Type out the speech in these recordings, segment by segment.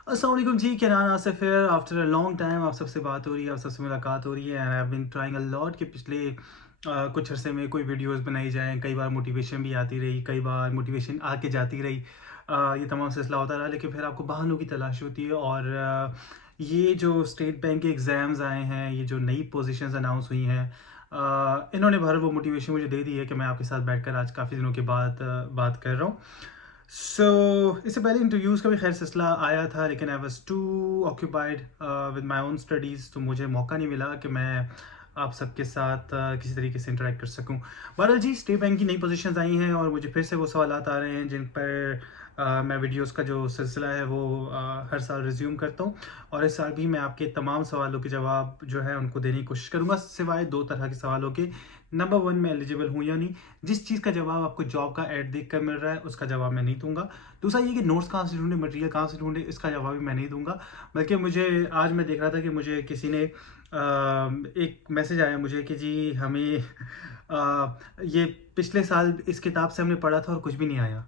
अस्सलाम वालेकुम जी, किरान आसिफ है। आफ्टर अ लॉन्ग टाइम आप सबसे बात हो रही है, आप सबसे मुलाकात हो रही है। And I have been trying a lot कि पिछले कुछ अरसे में कोई वीडियोस बनाई जाएँ। कई बार मोटिवेशन भी आती रही, कई बार मोटिवेशन आके जाती रही। ये तमाम सिलसिला होता रहा, लेकिन फिर आपको बहानों की तलाश होती है। और ये जो स्टेट बैंक के एग्ज़ाम्स आए हैं, ये जो नई पोजीशंस अनाउंस हुई हैं, इन्होंने भर वो मोटिवेशन मुझे दे दी है कि मैं आपके साथ बैठकर आज काफ़ी दिनों के बाद बात कर रहा हूँ। सो इससे पहले इंटरव्यूज़ का भी खैर सिलसिला आया था, लेकिन I was too occupied with my own studies, तो मुझे मौका नहीं मिला कि मैं आप सबके साथ किसी तरीके से इंटरेक्ट कर सकूं। बहरहाल जी, स्टेट बैंक की नई पोजीशंस आई हैं और मुझे फिर से वो सवालात आ रहे हैं जिन पर मैं वीडियोस का जो सिलसिला है वो हर साल रिज्यूम करता हूं। और इस साल भी मैं आपके तमाम सवालों के जवाब जो है उनको देने की कोशिश करूंगा, सिवाय दो तरह के सवालों के। नंबर वन, मैं एलिजिबल हूँ या नहीं। जिस चीज़ का जवाब आपको जॉब का ऐड देख कर मिल रहा है, उसका जवाब मैं नहीं दूंगा। दूसरा ये कि नोट्स कहाँ से ढूंढे, मटेरियल कहाँ से ढूंढे, इसका जवाब भी मैं नहीं दूंगा। बल्कि मुझे आज मैं देख रहा था कि मुझे किसी ने एक मैसेज आया मुझे कि जी हमें ये पिछले साल इस किताब से हमने पढ़ा था और कुछ भी नहीं आया।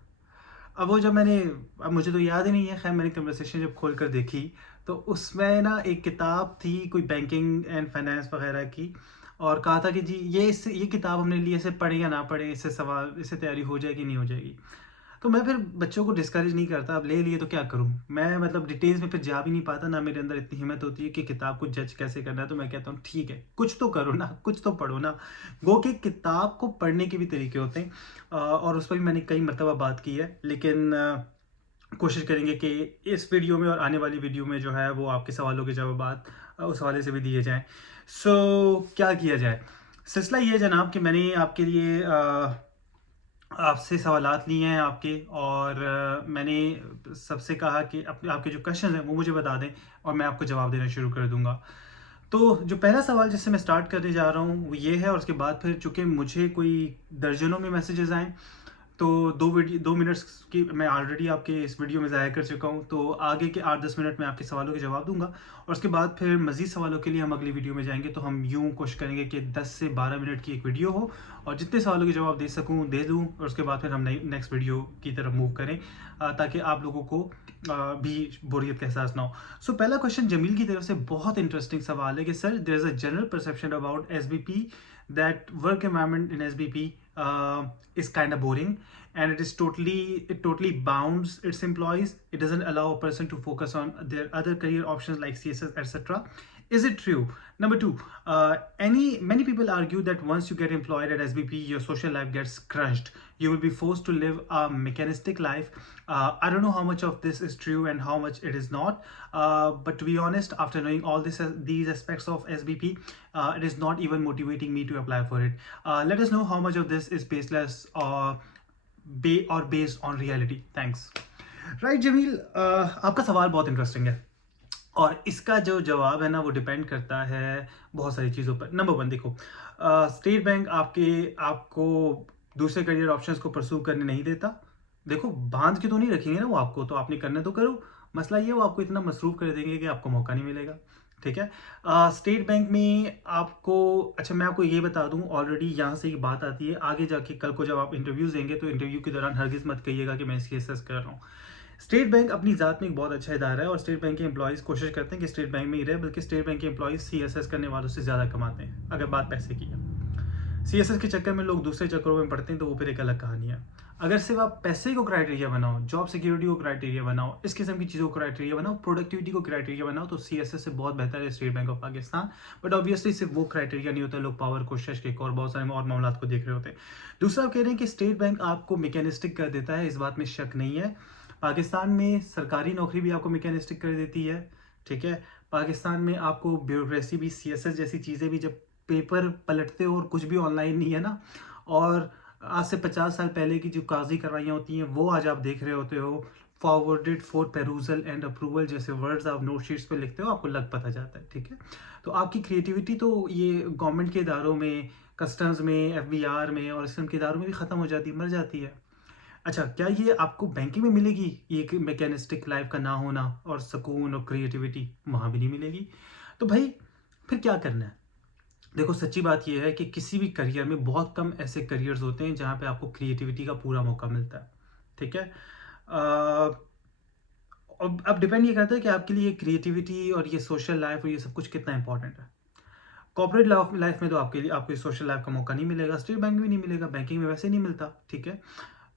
अब वो जब मैंने अब मुझे तो याद ही नहीं है, खैर मैंने कन्वर्सेशन जब खोल कर देखी, तो उसमें ना एक किताब थी कोई बैंकिंग एंड फाइनेंस वगैरह की। और कहा था कि जी ये किताब हमने ली, इसे पढ़े या ना पढ़े, इससे सवाल, इससे तैयारी हो जाएगी नहीं हो जाएगी। तो मैं फिर बच्चों को डिस्करेज नहीं करता, अब ले लिए तो क्या करूं मैं, मतलब डिटेल्स में फिर जा भी नहीं पाता, ना मेरे अंदर इतनी हिम्मत होती है कि किताब को जज कैसे करना है। तो मैं कहता हूँ ठीक है, कुछ तो करो ना, कुछ तो पढ़ो ना। गो कि किताब को पढ़ने के भी तरीके होते हैं। और उस पर भी मैंने कई मरतबा बात की है, लेकिन कोशिश करेंगे कि इस वीडियो में और आने वाली वीडियो में जो है वो आपके सवालों के जवाब उस हवाले से भी दिए जाएं। सो क्या किया जाए। सिलसिला ये है जनाब कि मैंने आपके लिए आपसे सवालात लिए हैं आपके, और मैंने सबसे कहा कि आपके जो क्वेश्चन हैं वो मुझे बता दें और मैं आपको जवाब देना शुरू कर दूंगा। तो जो पहला सवाल जिससे मैं स्टार्ट करने जा रहा हूँ वो ये है, और उसके बाद फिर चूंकि मुझे कोई दर्जनों में मैसेजेस आए, तो 2 मिनट्स की मैं ऑलरेडी आपके इस वीडियो में ज़ाया कर चुका हूँ, तो आगे के 8-10 मिनट में आपके सवालों के जवाब दूंगा। और उसके बाद फिर मज़ीद सवालों के लिए हम अगली वीडियो में जाएंगे। तो हम यूँ कोशिश करेंगे कि 10 से 12 मिनट की एक वीडियो हो और जितने सवालों के जवाब दे सकूँ दे दूँ, और उसके बाद फिर हम नेक्स्ट वीडियो की तरफ मूव करें, ताकि आप लोगों को भी बोरियत का एहसास ना हो। सो पहला क्वेश्चन जमील की तरफ से बहुत इंटरेस्टिंग सवाल है कि sir, there is a general perception about SBP that work environment in SBP is kind of boring, and it totally bounds its employees. It doesn't allow a person to focus on their other career options like CSS, etc. Is it true? Number two, many people argue that once you get employed at SBP, your social life gets crushed. You will be forced to live a mechanistic life. I don't know how much of this is true and how much it is not. But to be honest, after knowing all these aspects of SBP, it is not even motivating me to apply for it. Let us know how much of this is baseless or based on reality. Thanks. Right Jamil, आपका सवाल बहुत interesting है, और इसका जो जवाब है ना वो डिपेंड करता है बहुत सारी चीज़ों पर। नंबर वन, देखो, स्टेट बैंक आपको दूसरे करियर ऑप्शंस को परस्यू करने नहीं देता। देखो, बांध के तो नहीं रखेंगे ना वो आपको, तो आपने करने तो करो। मसला ये, वो आपको इतना मसरूफ कर देंगे कि आपको मौका नहीं मिलेगा। ठीक है। स्टेट बैंक में आपको, अच्छा मैं आपको ये बता दूं, ऑलरेडी यहाँ से ये बात आती है, आगे जाके कल को जब आप इंटरव्यूज देंगे तो इंटरव्यू के दौरान हरगिज मत कहिएगा कि मैं इसकी एसेस कर रहा हूँ। स्टेट बैंक अपनी ज़ात में एक बहुत अच्छा इदारा है, और स्टेट बैंक के एम्प्लॉयज़ कोशिश करते हैं कि स्टेट बैंक में ही रहे, बल्कि स्टेट बैंक के एम्प्लॉयज़ सीएसएस करने वालों से ज़्यादा कमाते हैं अगर बात पैसे की है। सीएसएस के चक्कर में लोग दूसरे चक्करों में पड़ते हैं, तो वो फिर एक अलग कहानी है। अगर सिर्फ आप पैसे को क्राइटेरिया बनाओ, जॉब सिक्योरिटी को क्राइटेरिया बनाओ, इस किस्म की चीज़ों को क्राइटेरिया बनाओ, प्रोडक्टिविटी को क्राइटेरिया बनाओ, तो सीएसएस से बहुत बेहतर है state bank of Pakistan. But obviously सिर्फ वो क्राइटेरिया नहीं होता, लोग पावर को, शश और बहुत सारे और मामला को देख रहे होते हैं। दूसरा, आप कह रहे हैं कि स्टेट बैंक आपको मैकेनिस्टिक कर देता है, इस बात में शक नहीं है। पाकिस्तान में सरकारी नौकरी भी आपको मैकेनिस्टिक कर देती है। ठीक है। पाकिस्तान में आपको ब्यूरोक्रेसी भी, सीएसएस जैसी चीज़ें भी, जब पेपर पलटते हो और कुछ भी ऑनलाइन नहीं है ना, और आज से 50 साल पहले की जो कागजी कार्रवाइयाँ होती हैं वो आज आप देख रहे होते हो, forwarded for perusal and approval जैसे वर्ड्स आप नोट शीट्स पे लिखते हो, आपको लग पता जाता है। ठीक है। तो आपकी क्रिएटिविटी तो ये गवर्नमेंट के इदारों में, कस्टम्स में, एफबीआर में और इस के इदारों में भी ख़त्म हो जाती है, मर जाती है। अच्छा, क्या ये आपको बैंकिंग में मिलेगी, ये मैकेनिस्टिक लाइफ का ना होना और सुकून और क्रिएटिविटी? वहाँ भी नहीं मिलेगी। तो भाई फिर क्या करना है? देखो, सच्ची बात यह है कि किसी भी करियर में बहुत कम ऐसे करियर्स होते हैं जहाँ पे आपको क्रिएटिविटी का पूरा मौका मिलता है। ठीक है। अब डिपेंड ये करता है कि आपके लिए क्रिएटिविटी और ये सोशल लाइफ और ये सब कुछ कितना इंपॉर्टेंट है। कॉर्पोरेट लाइफ लाइफ में तो आपके लिए आपको सोशल लाइफ का मौका नहीं मिलेगा, स्टेट बैंक में भी नहीं मिलेगा, बैंकिंग में वैसे नहीं मिलता, ठीक है?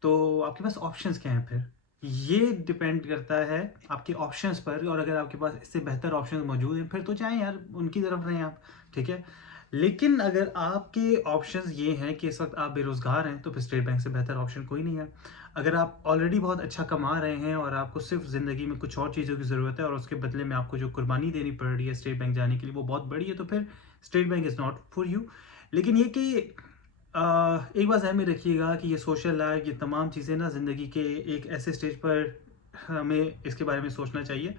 तो आपके पास ऑप्शंस क्या हैं फिर? ये डिपेंड करता है आपके ऑप्शंस पर, और अगर आपके पास इससे बेहतर ऑप्शंस मौजूद हैं, फिर तो जाएँ यार, उनकी तरफ रहें आप, ठीक है? लेकिन अगर आपके ऑप्शंस ये हैं कि इस वक़्त आप बेरोज़गार हैं, तो फिर स्टेट बैंक से बेहतर ऑप्शन कोई नहीं है। अगर आप ऑलरेडी बहुत अच्छा कमा रहे हैं और आपको सिर्फ़ ज़िंदगी में कुछ और चीज़ों की ज़रूरत है और उसके बदले में आपको जो कुर्बानी देनी पड़ रही है स्टेट बैंक जाने के लिए, वो बहुत बड़ी है, तो फिर state bank is not for you. लेकिन ये कि एक बात ज़हन में रखिएगा कि ये सोशल लाइफ, ये तमाम चीज़ें ना ज़िंदगी के एक ऐसे स्टेज पर हमें इसके बारे में सोचना चाहिए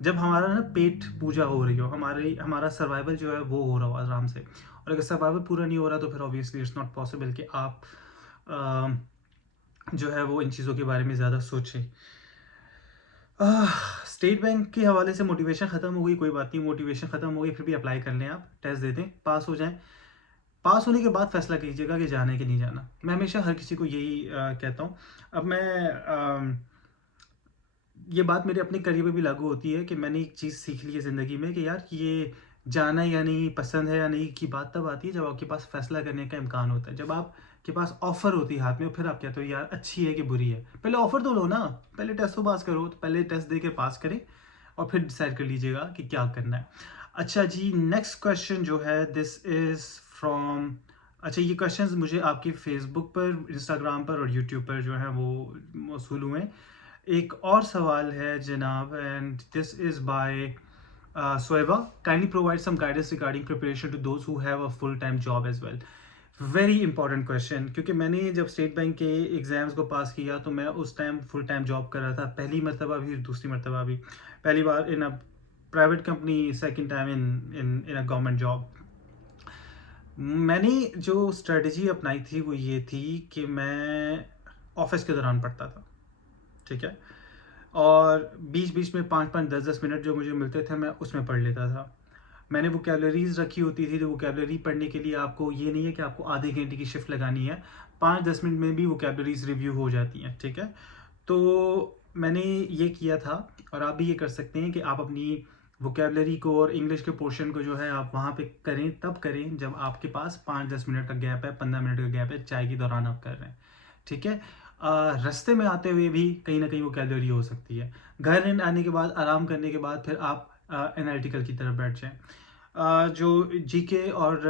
जब हमारा ना पेट पूजा हो रही हो, हमारा सर्वाइवल जो है वो हो रहा हो आराम से। और अगर सर्वाइवल पूरा नहीं हो रहा तो फिर ऑब्वियसली इट्स नॉट पॉसिबल कि आप जो है वो इन चीज़ों के बारे में ज़्यादा सोचें। स्टेट बैंक के हवाले से मोटिवेशन ख़त्म हो गई, कोई बात नहीं, मोटिवेशन ख़त्म हो गई, फिर भी अप्लाई कर लें आप, टेस्ट दे दें, पास हो जाएँ। पास होने के बाद फैसला कीजिएगा कि जाना है कि नहीं जाना। मैं हमेशा हर किसी को यही कहता हूँ। अब ये बात मेरे अपने करियर में भी लागू होती है कि मैंने एक चीज़ सीख ली है ज़िंदगी में कि यार ये जाना या नहीं, पसंद है या नहीं की बात तब आती है जब आपके पास फैसला करने का इम्कान होता है। जब आपके पास ऑफ़र होती है हाथ में, फिर आप कहते हो यार अच्छी है कि बुरी है। पहले ऑफ़र तो लो ना, पहले टेस्ट तो पास करो, तो पहले टेस्ट दे के पास करें और फिर डिसाइड कर लीजिएगा कि क्या करना है। अच्छा जी, नेक्स्ट क्वेश्चन जो है दिस इज़ फ्रॉम, अच्छा ये क्वेश्चंस मुझे आपकी फ़ेसबुक पर, इंस्टाग्राम पर और यूट्यूब पर जो है वो मौसूल हुए हैं। एक और सवाल है जनाब, and this is by Soeva, kindly provide some guidance regarding preparation to those who have a full-time job as well. Very important question, क्योंकि मैंने जब स्टेट बैंक के एग्ज़ाम्स को पास किया तो मैं उस टाइम फुल टाइम जॉब कर रहा था, पहली मरतबा भी दूसरी मरतबा भी। पहली बार in a private company, second time in in in a government job. मैंने जो स्ट्रेटजी अपनाई थी वो ये थी कि मैं ऑफिस के दौरान पढ़ता था, ठीक है? और बीच-बीच में 5-5, 10-10 मिनट जो मुझे मिलते थे, मैं उसमें पढ़ लेता था। मैंने वोकैब्युलरीज़ रखी होती थी, जो वोकैब्युलरी पढ़ने के लिए आपको ये नहीं है कि आपको आधे घंटे की शिफ्ट लगानी है, 5-10 मिनट में भी वोकैब्युलरीज़ रिव्यू हो जाती हैं, ठीक है? तो मैंने ये किया था, और आप भी ये कर सकते हैं कि आप अपनी वोकैब्युलरी को और इंग्लिश के पोर्शन को जो है आप वहाँ पे करें, तब करें जब आपके पास 5-10 मिनट का गैप है, 15 मिनट का गैप है, चाय के दौरान आप कर रहे हैं, ठीक है? रास्ते में आते हुए भी कहीं न कहीं वोकैब्युलरी हो सकती है। घर इन आने के बाद, आराम करने के बाद फिर आप एनालिटिकल की तरफ बैठ जाएँ। जो जीके और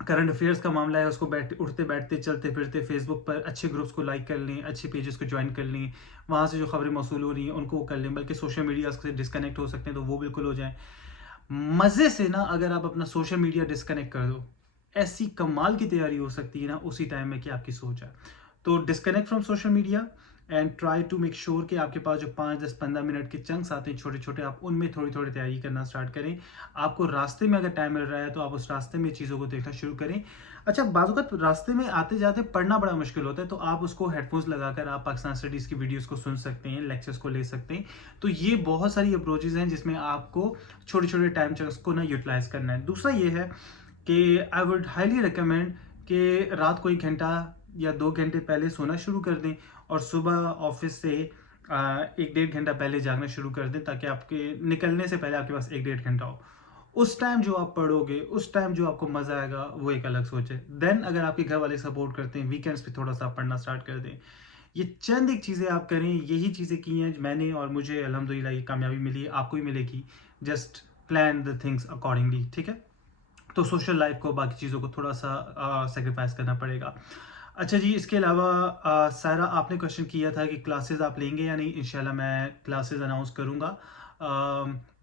करंट अफेयर्स का मामला है, उसको उठते-बैठते, चलते-फिरते फेसबुक पर अच्छे ग्रुप्स को लाइक कर लें, अच्छे पेजेस को जॉइन कर लें, वहाँ से जो खबरें मौसूल हो रही हैं उनको कर लें, बल्कि सोशल मीडिया से डिस्कनेक्ट हो सकते हैं तो वो बिल्कुल हो जाएँ। मज़े से ना अगर आप अपना सोशल मीडिया डिस्कनेक्ट कर दो, ऐसी कमाल की तैयारी हो सकती है ना उसी टाइम में कि आपकी सोच है। तो disconnect from social media and try to make sure कि आपके पास जो 5, 10, 15 मिनट के चंक्स आते हैं छोटे-छोटे, आप उनमें थोड़ी-थोड़ी तैयारी करना स्टार्ट करें। आपको रास्ते में अगर टाइम मिल रहा है तो आप उस रास्ते में चीज़ों को देखना शुरू करें। अच्छा, बाज़ औक़ात रास्ते में आते-जाते पढ़ना बड़ा मुश्किल होता है, तो आप उसको हेडफ़ोन्स लगाकर आप पाकिस्तान स्टडीज़ की वीडियोज़ को सुन सकते हैं, लेक्चर्स को ले सकते हैं। तो ये बहुत सारी अप्रोचेज़ हैं जिसमें आपको छोटे-छोटे टाइम चंक्स को ना यूटिलाइज़ करना है। दूसरा ये है कि आई वुड हाइली रिकमेंड कि रात को 1 घंटा या 2 घंटे पहले सोना शुरू कर दें और सुबह ऑफ़िस से 1 डेढ़ घंटा पहले जागना शुरू कर दें, ताकि आपके निकलने से पहले आपके पास 1 डेढ़ घंटा हो। उस टाइम जो आप पढ़ोगे, उस टाइम जो आपको मज़ा आएगा, वो एक अलग सोच है। देन अगर आपके घर वाले सपोर्ट करते हैं, वीकेंड्स पे थोड़ा-सा आप पढ़ना स्टार्ट कर दें। ये चंद एक चीज़ें आप करें, यही चीज़ें की हैं मैंने, और मुझे अल्हम्दुलिल्लाह ये कामयाबी मिली है, आपको भी मिलेगी। Just plan the things accordingly, ठीक है? तो सोशल लाइफ को, बाकी चीज़ों को थोड़ा-सा सैक्रिफाइस करना पड़ेगा। अच्छा जी, इसके अलावा सायरा, आपने क्वेश्चन किया था कि क्लासेस आप लेंगे या नहीं? इंशाल्लाह मैं क्लासेस अनाउंस करूँगा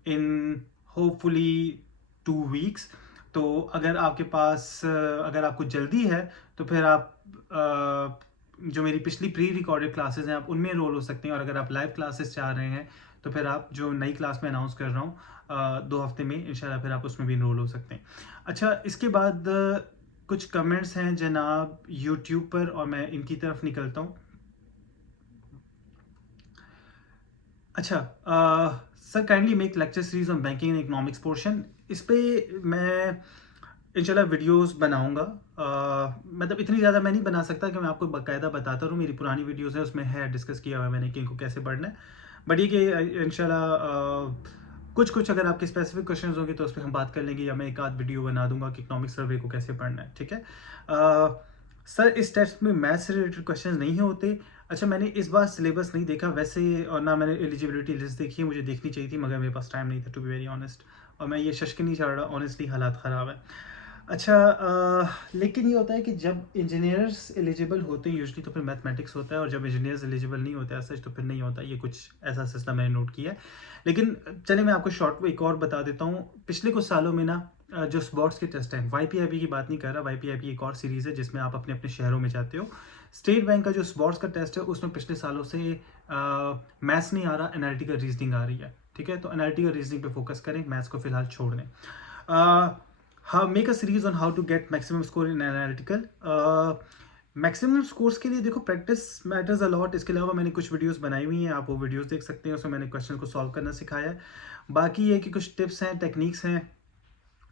इन होपफुली 2 वीक्स। तो अगर आपके पास अगर आपको जल्दी है तो फिर आप जो मेरी पिछली प्री रिकॉर्डेड क्लासेस हैं आप उनमें एनरोल हो सकते हैं, और अगर आप लाइव क्लासेस चाह रहे हैं तो फिर आप जो नई क्लास में अनाउंस कर रहा हूँ 2 हफ्ते में इंशाल्लाह, फिर आप उसमें भी एनरोल हो सकते हैं। अच्छा, इसके बाद कुछ कमेंट्स हैं जनाब यूट्यूब पर, और मैं इनकी तरफ निकलता हूँ। अच्छा, sir kindly make lecture series on banking and economics portion. इस पे मैं इंशाल्लाह वीडियोस बनाऊंगा। मतलब इतनी ज़्यादा मैं नहीं बना सकता कि मैं आपको बाकायदा बताता रहूँ। मेरी पुरानी वीडियोस है, उसमें है डिस्कस किया हुआ है मैंने कि इनको कैसे पढ़ना है। बट ये कि इंशाल्लाह कुछ कुछ अगर आपके स्पेसिफिक क्वेश्चंस होंगे तो उस पर हम बात कर लेंगे, या मैं एक आध वीडियो बना दूंगा कि इकोनॉमिक सर्वे को कैसे पढ़ना है, ठीक है। सर इस टेस्ट में मैथ से रिलेटेड क्वेश्चन नहीं होते। अच्छा, मैंने इस बार सिलेबस नहीं देखा वैसे, और ना मैंने एलिजिबिलिटी लिस्ट देखी है, मुझे देखनी चाहिए थी मगर मेरे पास टाइम नहीं था टू बी वेरी ऑनेस्ट, और मैं ये शश नहीं चाह रहा, ऑनेस्टली हालात ख़राब है। अच्छा, लेकिन ये होता है कि जब इंजीनियर्स एलिजिबल होते हैं यूजुअली तो फिर मैथमेटिक्स होता है, और जब इंजीनियर्स एलिजिबल नहीं होते सच तो फिर नहीं होता। ये कुछ ऐसा सिस्टम मैंने नोट किया है। लेकिन चलिए मैं आपको शॉर्ट एक और बता देता हूँ। पिछले कुछ सालों में ना जो स्पोर्ट्स के टेस्ट हैं, YPIP की बात नहीं कर रहा, YPIP एक और सीरीज़ है जिसमें आप अपने अपने शहरों में जाते हो। स्टेट बैंक का जो स्पोर्ट्स का टेस्ट है उसमें पिछले सालों से मैथ्स नहीं आ रहा, एनालिटिकल रीजनिंग आ रही है, ठीक है। तो एनालिटिकल रीजनिंग पे फोकस करें, मैथ्स को फिलहाल छोड़ दें। हाँ, make a series on how to get maximum score in analytical. Maximum scores के लिए देखो प्रैक्टिस मैटर्स अ लॉट। इसके अलावा मैंने कुछ वीडियोस बनाई हुई हैं, आप वो वीडियोस देख सकते हैं, उसमें मैंने क्वेश्चन को सॉल्व करना सिखाया है। बाकी ये कि कुछ टिप्स हैं, टेक्निक्स हैं,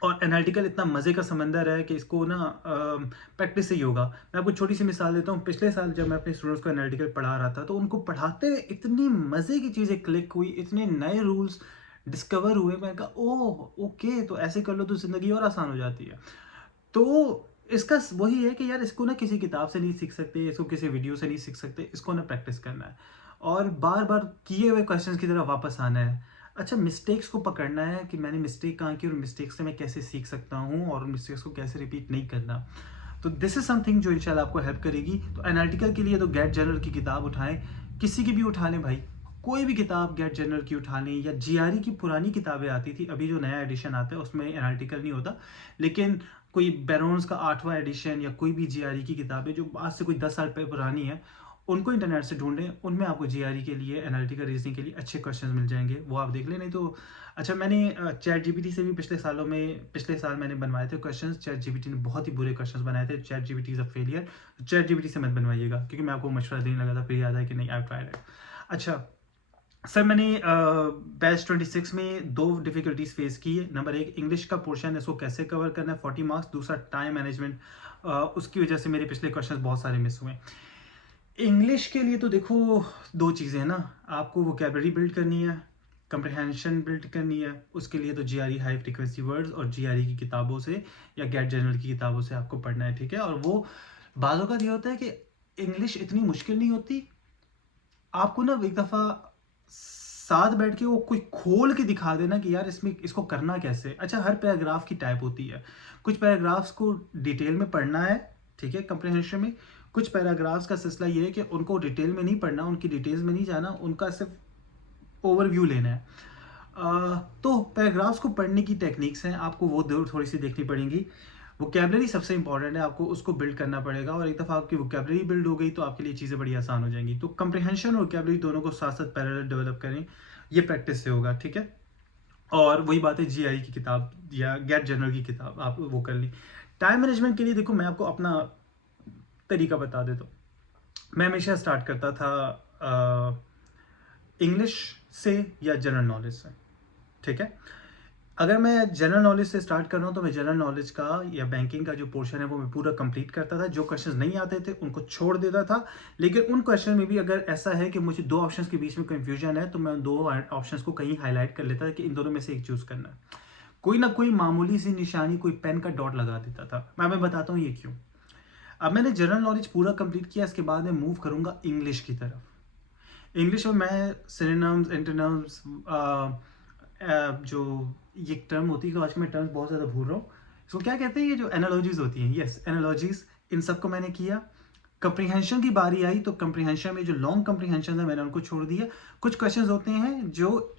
और एनालिटिकल इतना मज़े का समंदर है कि इसको ना प्रैक्टिस से ही होगा। मैं आपको छोटी सी मिसाल देता हूँ। पिछले साल जब मैं अपने स्टूडेंट्स को एनालिटिकल पढ़ा रहा था तो उनको पढ़ाते हुए इतनी मज़े की चीज़ें क्लिक हुई, इतने नए रूल्स डिस्कवर हुए, मैं कहा ओह ओके, तो ऐसे कर लो तो ज़िंदगी और आसान हो जाती है। तो इसका वही है कि यार इसको ना किसी किताब से नहीं सीख सकते, इसको किसी वीडियो से नहीं सीख सकते, इसको ना प्रैक्टिस करना है और बार बार किए हुए क्वेश्चंस की तरफ वापस आना है। अच्छा, मिस्टेक्स को पकड़ना है कि मैंने मिस्टेक कहाँ की और मिस्टेक्स से मैं कैसे सीख सकता हूँ और मिस्टेक्स को कैसे रिपीट नहीं करना। तो दिस इज समथिंग जो इंशाल्लाह आपको हेल्प करेगी। तो एनालिटिकल के लिए तो गेट जनरल की किताब उठाएं, किसी की भी उठा लें भाई, कोई भी किताब गेट जनरल की उठा लें, या GRE की पुरानी किताबें आती थी, अभी जो नया एडिशन आता है उसमें एनालिटिकल नहीं होता, लेकिन कोई बैरोन्स का 8वां एडिशन या कोई भी GRE की किताबें जो आज से कोई 10 साल पुरानी है, उनको इंटरनेट से ढूंढें, उनमें आपको GRE के लिए एनालिटिकल रीजनिंग के लिए अच्छे क्वेश्चंस मिल जाएंगे, वो आप देख लें। नहीं तो अच्छा, मैंने चैट जीपीटी से भी पिछले साल मैंने बनवाए थे क्वेश्चंस। चैट जीपीटी ने बहुत ही बुरे क्वेश्चंस बनाए थे। Chat GPT is a failure. Chat GPT से मत बनवाइएगा, क्योंकि मैं आपको मशवरा देने लगा था, फिर याद है कि नहीं, आई ट्राइड इट। अच्छा सर, मैंने बैच 26 में 2 डिफिकल्टीज फेस की है। नंबर 1, इंग्लिश का पोर्शन है, इसको कैसे कवर करना है, 40 मार्क्स। दूसरा, टाइम मैनेजमेंट, उसकी वजह से मेरे पिछले क्वेश्चंस बहुत सारे मिस हुए। इंग्लिश के लिए तो देखो 2 चीज़ें हैं ना, आपको वोकैबुलरी बिल्ड करनी है, कंप्रिहेंशन बिल्ड करनी है। उसके लिए तो GRE हाई फ्रीक्वेंसी वर्ड्स और GRE की किताबों से या गेट जनरल की किताबों से आपको पढ़ना है, ठीक है। और वो बाज़ों का ये होता है कि इंग्लिश इतनी मुश्किल नहीं होती, आपको ना एक दफ़ा साथ बैठ के वो कोई खोल के दिखा देना कि यार इसमें इसको करना कैसे। अच्छा, हर पैराग्राफ की टाइप होती है, कुछ पैराग्राफ्स को डिटेल में पढ़ना है, ठीक है, कंप्रिहेंशन में। कुछ पैराग्राफ्स का सिलसिला ये है कि उनको डिटेल में नहीं पढ़ना, उनकी डिटेल्स में नहीं जाना, उनका सिर्फ ओवरव्यू लेना है। तो पैराग्राफ्स को पढ़ने की टेक्निक्स हैं, आपको वो थोड़ी सी देखनी पड़ेंगी। वोकैबलरी सबसे इंपॉर्टेंट है, आपको उसको बिल्ड करना पड़ेगा, और एक दफ़ा आपकी वोकैबलरी बिल्ड हो गई तो आपके लिए चीज़ें बड़ी आसान हो जाएंगी। तो कंप्रिहेंशन और वोकैबलरी दोनों को साथ साथ पैरेलल डेवलप करें, ये प्रैक्टिस से होगा, ठीक है। और वही बात है, GRE की किताब या गेट जनरल की किताब आप वो कर ली। टाइम मैनेजमेंट के लिए देखो मैं आपको अपना तरीका बता देता हूँ। मैं हमेशा स्टार्ट करता था इंग्लिश से या जनरल नॉलेज से, ठीक है। अगर मैं जनरल नॉलेज से स्टार्ट कर रहा हूँ तो मैं जनरल नॉलेज का या बैंकिंग का जो पोर्शन है वो मैं पूरा कंप्लीट करता था। जो क्वेश्चंस नहीं आते थे उनको छोड़ देता था, लेकिन उन क्वेश्चन में भी अगर ऐसा है कि मुझे 2 ऑप्शंस के बीच में कंफ्यूजन है तो मैं उन 2 ऑप्शंस को कहीं हाईलाइट कर लेता था कि इन दोनों में से एक चूज करना है। कोई ना कोई मामूली सी निशानी, कोई पेन का डॉट लगा देता था। मैं बताता हूँ ये क्यों। अब मैंने जनरल नॉलेज पूरा कंप्लीट किया, इसके बाद मैं मूव करूंगा इंग्लिश की तरफ। इंग्लिश में मैं सिनोनिम्स, एंटोनिम्स, जो ये टर्म होती है, तो आज मैं टर्म्स बहुत ज़्यादा भूल रहा हूँ, इसको क्या कहते हैं, ये जो एनालॉजीज होती हैं, यस एनालॉजीज, इन सबको मैंने किया। कंप्रीहेंशन की बारी आई तो कंप्रीहेंशन में जो लॉन्ग कंप्रीहेंशन है मैंने उनको छोड़ दिया। कुछ क्वेश्चंस होते हैं जो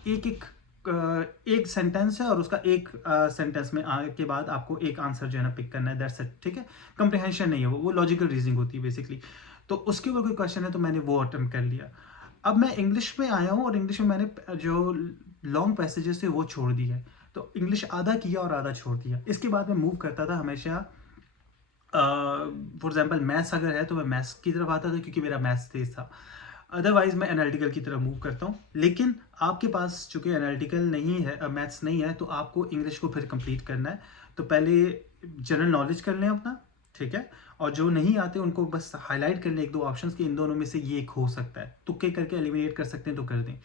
एक सेंटेंस है और उसका एक सेंटेंस में आने के बाद आपको एक आंसर जो है ना पिक करना है, दैट्स इट, ठीक है। कंप्रीहेंशन नहीं है वो लॉजिकल रीजनिंग होती है बेसिकली। तो उसके ऊपर कोई क्वेश्चन है तो मैंने वो अटेम्प्ट कर लिया। अब मैं इंग्लिश में आया हूँ और इंग्लिश में मैंने जो लॉन्ग पैसेजेस थे वो छोड़ दी है, तो इंग्लिश आधा किया और आधा छोड़ दिया। इसके बाद मैं मूव करता था हमेशा, फॉर एग्जाम्पल मैथ्स अगर है तो मैं मैथ्स की तरफ आता था क्योंकि मेरा मैथ्स तेज था, अदरवाइज मैं एनालिटिकल की तरफ मूव करता हूँ। लेकिन आपके पास चूंकि एनालिटिकल नहीं है, मैथ्स नहीं है, तो आपको इंग्लिश को फिर कंप्लीट करना है। तो पहले जनरल नॉलेज कर लें अपना, ठीक है, और जो नहीं आते उनको बस हाईलाइट कर लें 1-2 ऑप्शंस कि इन दोनों में से ये एक हो सकता है, तुक्के करके एलिमिनेट कर सकते हैं तो कर दें।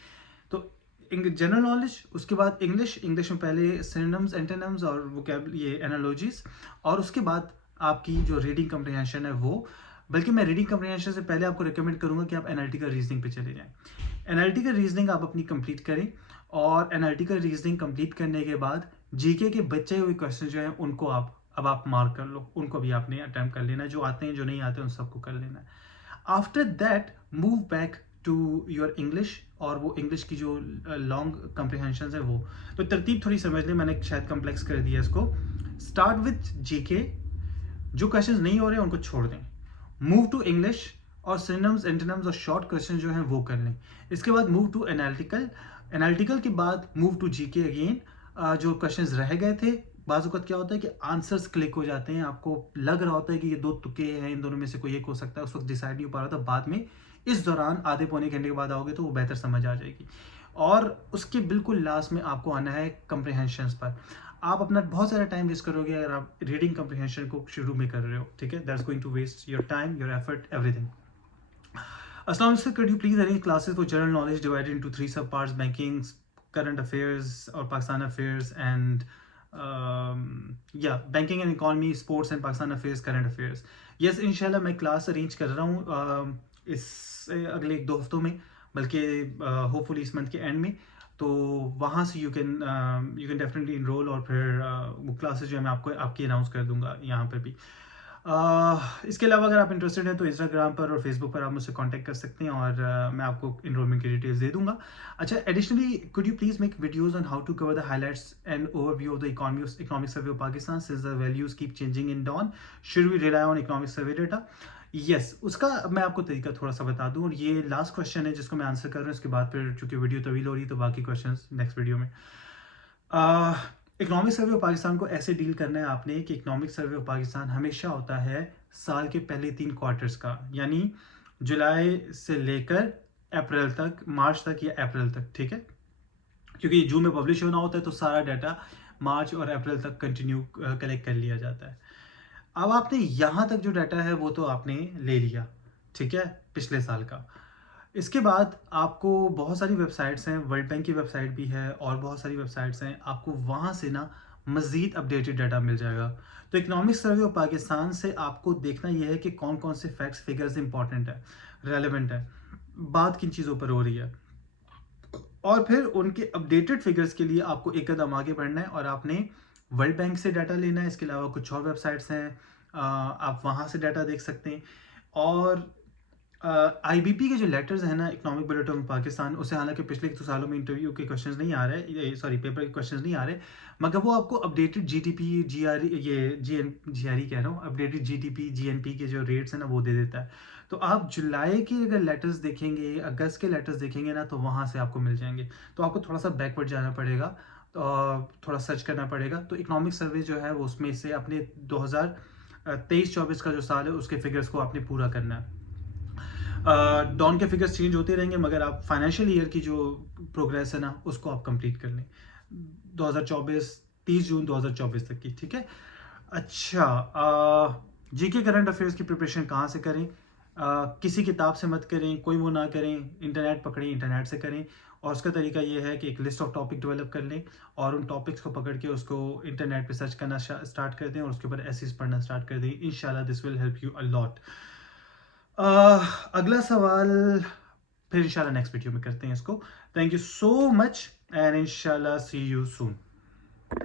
जनरल नॉलेज, उसके बाद इंग्लिश में पहले सिनोनिम्स, एंटोनिम्स और ये एनालॉजीज, और उसके बाद आपकी जो रीडिंग कम्प्रिहेंशन है वो। बल्कि मैं रीडिंग कम्प्रिहेंशन से पहले आपको रिकमेंड करूंगा कि आप एनालिटिकल रीजनिंग पे चले जाएं। एनालिटिकल रीजनिंग आप अपनी कंप्लीट करें, और एनालिटिकल रीजनिंग कंप्लीट करने के बाद जीके के बचे हुए क्वेश्चन जो हैं उनको आप मार्क कर लो, उनको भी आपने अटेम्प्ट कर लेना है, जो आते हैं जो नहीं आते उन सबको कर लेना है। After that move back to your English, और वो इंग्लिश की जो लॉन्ग कम्प्रिहेंशन है वो, तो तरतीब थोड़ी समझ लें, मैंने शायद कम्प्लेक्स कर दिया इसको। स्टार्ट विथ जीके, जो क्वेश्चंस नहीं हो रहे उनको छोड़ दें, मूव टू इंग्लिश, और सिनोनिम्स, एंटोनिम्स और शॉर्ट क्वेश्चन जो हैं वो कर लें। इसके बाद मूव टू एनालिटिकल, एनालिटिकल के बाद मूव टू जीके अगेन। जो क्वेश्चंस रह गए थे, बाज़ वक़्त क्या होता है कि आंसर्स क्लिक हो जाते हैं, आपको लग रहा होता है कि ये दो तुक्के हैं, इन दोनों में से कोई एक हो सकता है, उस वक्त डिसाइड नहीं हो पा रहा था, बाद में इस दौरान आधे पौने घंटे के बाद आओगे तो वो बेहतर समझ आ जाएगी। और उसके बिल्कुल लास्ट में आपको आना है कम्प्रिहेंशंस पर। आप अपना बहुत सारा टाइम वेस्ट करोगे अगर आप रीडिंग कम्प्रिहेंशन को शुरू में कर रहे हो, ठीक है, that's going to waste your time, your effort, everything. Aslam sir, could you please arrange classes for general knowledge divided into 3 subparts: banking, current affairs or Pakistan affairs, and banking and economy, sports and Pakistan affairs, current affairs. Yes, inshallah मैं class arrange कर रहा हूँ इस अगले 1-2 हफ्तों में, बल्कि hopefully इस मंथ के एंड में। तो वहाँ से यू कैन डेफिनेटली इनरोल, और फिर वो क्लासेस जो है मैं आपकी अनाउंस कर दूंगा यहाँ पर भी। इसके अलावा अगर आप इंटरेस्टेड हैं तो इंस्टाग्राम पर और फेसबुक पर आप मुझसे कांटेक्ट कर सकते हैं, और मैं आपको इनरोलमेंट की डिटेल्स दे दूंगा। अच्छा, additionally could you please make videos on how to cover the highlights and overview of the economic survey of Pakistan since the values keep changing in Dawn, should we rely on economic survey data? Yes, उसका मैं आपको तरीका थोड़ा सा बता दूं, और ये लास्ट क्वेश्चन है जिसको मैं आंसर कर रहा हूँ। इसके बाद फिर चूंकि वीडियो तवील हो रही है तो बाकी क्वेश्चन नेक्स्ट वीडियो में। इकोनॉमिक सर्वे ऑफ पाकिस्तान को ऐसे डील करना है आपने कि इकोनॉमिक सर्वे ऑफ पाकिस्तान हमेशा होता है साल के पहले 3 क्वार्टर्स का, यानी जुलाई से लेकर अप्रैल तक, मार्च तक या अप्रैल तक, ठीक है, क्योंकि जून में पब्लिश होना होता है तो सारा डाटा मार्च और अप्रैल तक कंटिन्यू कलेक्ट कर लिया जाता है। अब आपने यहाँ तक जो डाटा है वो तो आपने ले लिया, ठीक है, पिछले साल का। इसके बाद आपको बहुत सारी वेबसाइट्स हैं, वर्ल्ड बैंक की वेबसाइट भी है और बहुत सारी वेबसाइट्स हैं, आपको वहाँ से ना मज़ीद अपडेटेड डाटा मिल जाएगा। तो इकोनॉमिक सर्वे ऑफ पाकिस्तान से आपको देखना यह है कि कौन कौन से फैक्ट्स, फिगर्स इंपॉर्टेंट है, रेलेवेंट है, बात किन चीज़ों पर हो रही है, और फिर उनके अपडेटेड फिगर्स के लिए आपको एक कदम आगे बढ़ना है और आपने वर्ल्ड बैंक से डाटा लेना है। इसके अलावा कुछ और वेबसाइट्स हैं, आप वहाँ से डाटा देख सकते हैं। और आईबीपी के जो लेटर्स हैं ना, इकोनॉमिक बुलेटिन ऑफ पाकिस्तान, उसे हालांकि पिछले 2 सालों में इंटरव्यू के क्वेश्चंस नहीं आ रहे, सॉरी पेपर के क्वेश्चंस नहीं आ रहे, मगर वो आपको अपडेटेड जीडीपी, जीआर, ये जीआरई कह रहा हूँ, अपडेटेड जीडीपी, जीएनपी के जो रेट्स हैं ना वो दे देता है। तो आप जुलाई के अगर लेटर्स देखेंगे, अगस्त के लेटर्स देखेंगे ना, तो वहाँ से आपको मिल जाएंगे। तो आपको थोड़ा सा बैकवर्ड जाना पड़ेगा, तो थोड़ा सर्च करना पड़ेगा। तो इकोनॉमिक सर्वे जो है वो उसमें से अपने 2023-24 का जो साल है उसके फिगर्स को आपने पूरा करना है। डॉन के फिगर्स चेंज होते रहेंगे, मगर आप फाइनेंशियल ईयर की जो प्रोग्रेस है ना उसको आप कंप्लीट कर लें 2024, 30 जून 2024 तक की, ठीक है। अच्छा, जीके करंट अफेयर्स की प्रिपरेशन कहाँ से करें? किसी किताब से मत करें, कोई वो ना करें, इंटरनेट पकड़ें, इंटरनेट से करें। और उसका तरीका ये है कि एक लिस्ट ऑफ टॉपिक डेवलप कर लें और उन टॉपिक्स को पकड़ के उसको इंटरनेट पे सर्च करना स्टार्ट कर दें और उसके ऊपर एसेस पढ़ना स्टार्ट कर दें। इंशाल्लाह this will help you a lot. अगला सवाल फिर इंशाल्लाह नेक्स्ट वीडियो में करते हैं इसको। Thank you so much and इंशाल्लाह सी यू सून।